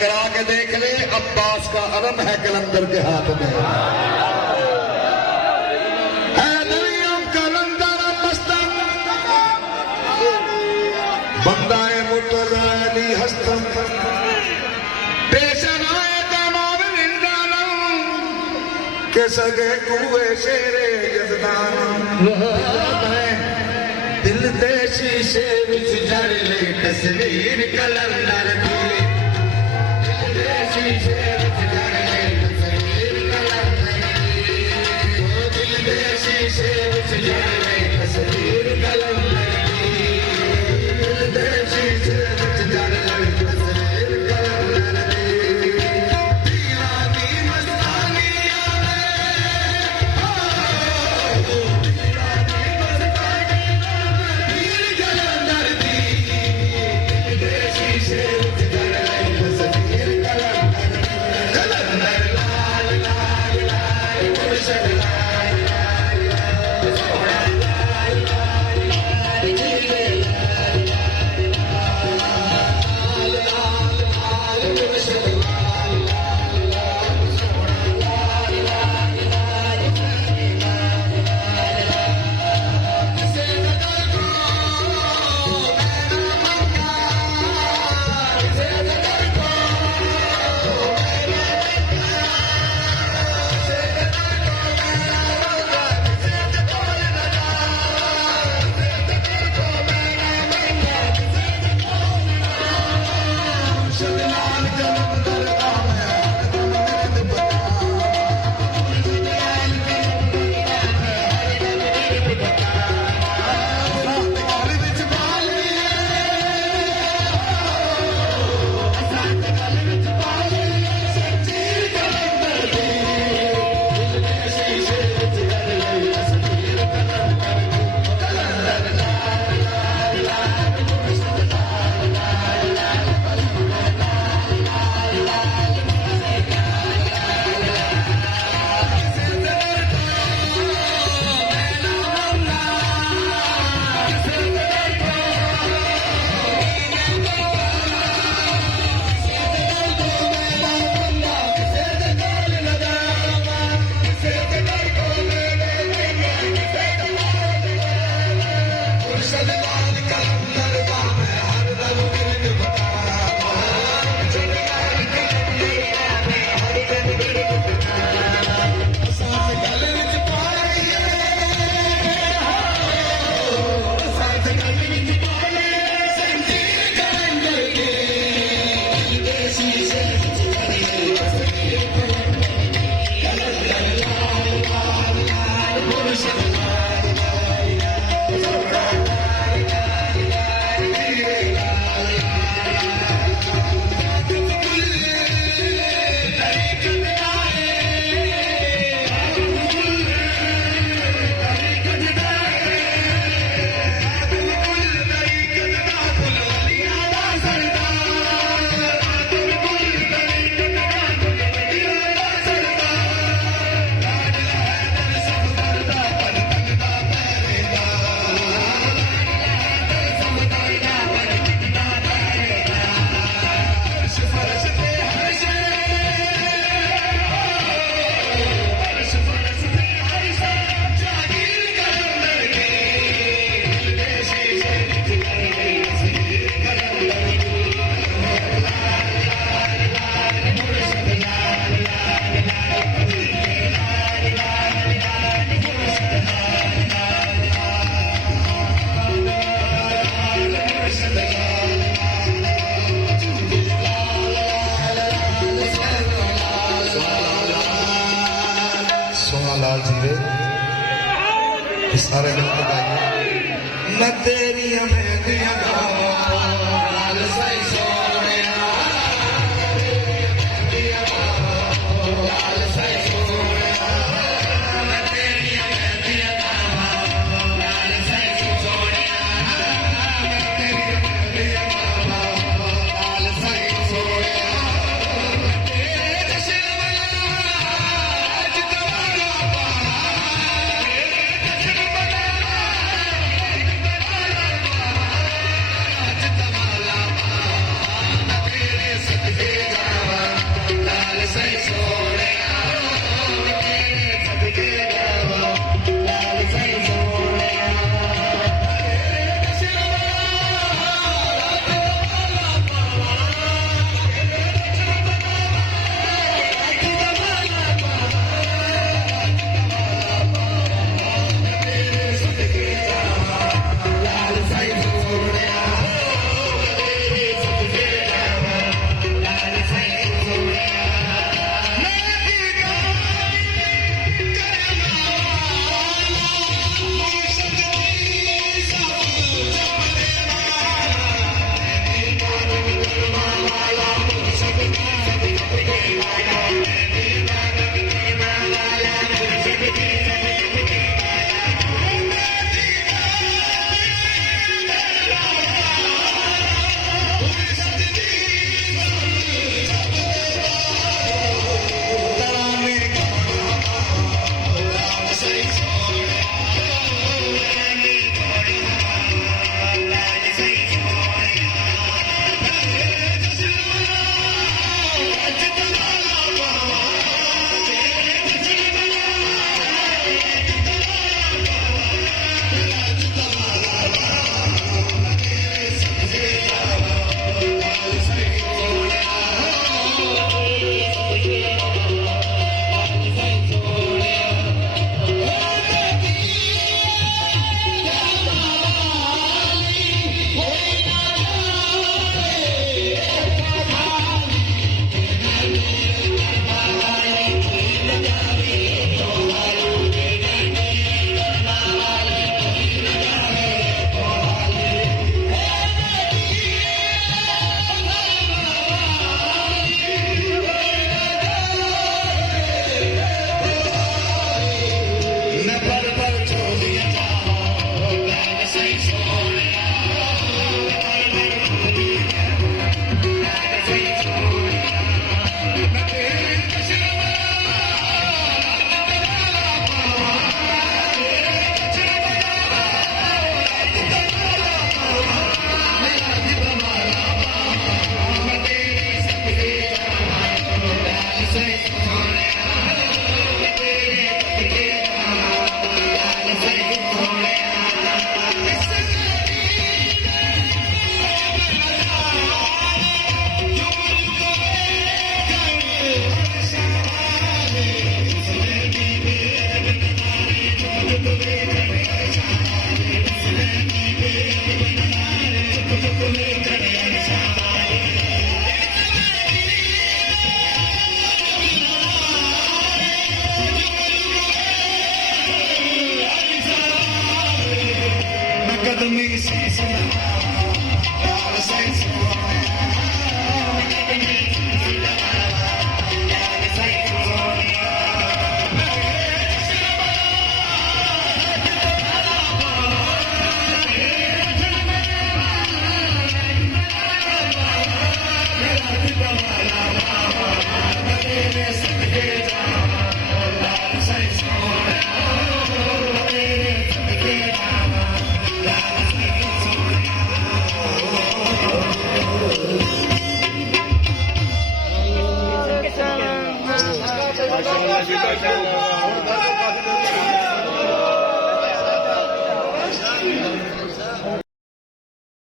करा के देख ले, अब्बास का अलम है कलंदर के हाथ में। हैदरियम कलंदर मस्तम बंदाए मुतज़ाली हस्तम पेशनाए तमाम विंदानम के सगे कुए शेरे जज़दानम दिल दे शीशे विच जड़ ले तस्वीर कलंदर दी दिल दे शीशे विच जड़ ले तस्वीर कलंदर दी दिल दे शीशे विच जड़ ले तस्वीर कलंदर दी दिल दे शीशे विच जड़ ले तस्वीर कलंदर दी दीवानी मस्तानी आवे लाल जीवे सारे मिलकर गाइए मैं तेरी मेहंदियां लाल साई सोने लाल साई सोने मैं तेरी मेहंदियां लाल साई सोने लाल साई सोने say so.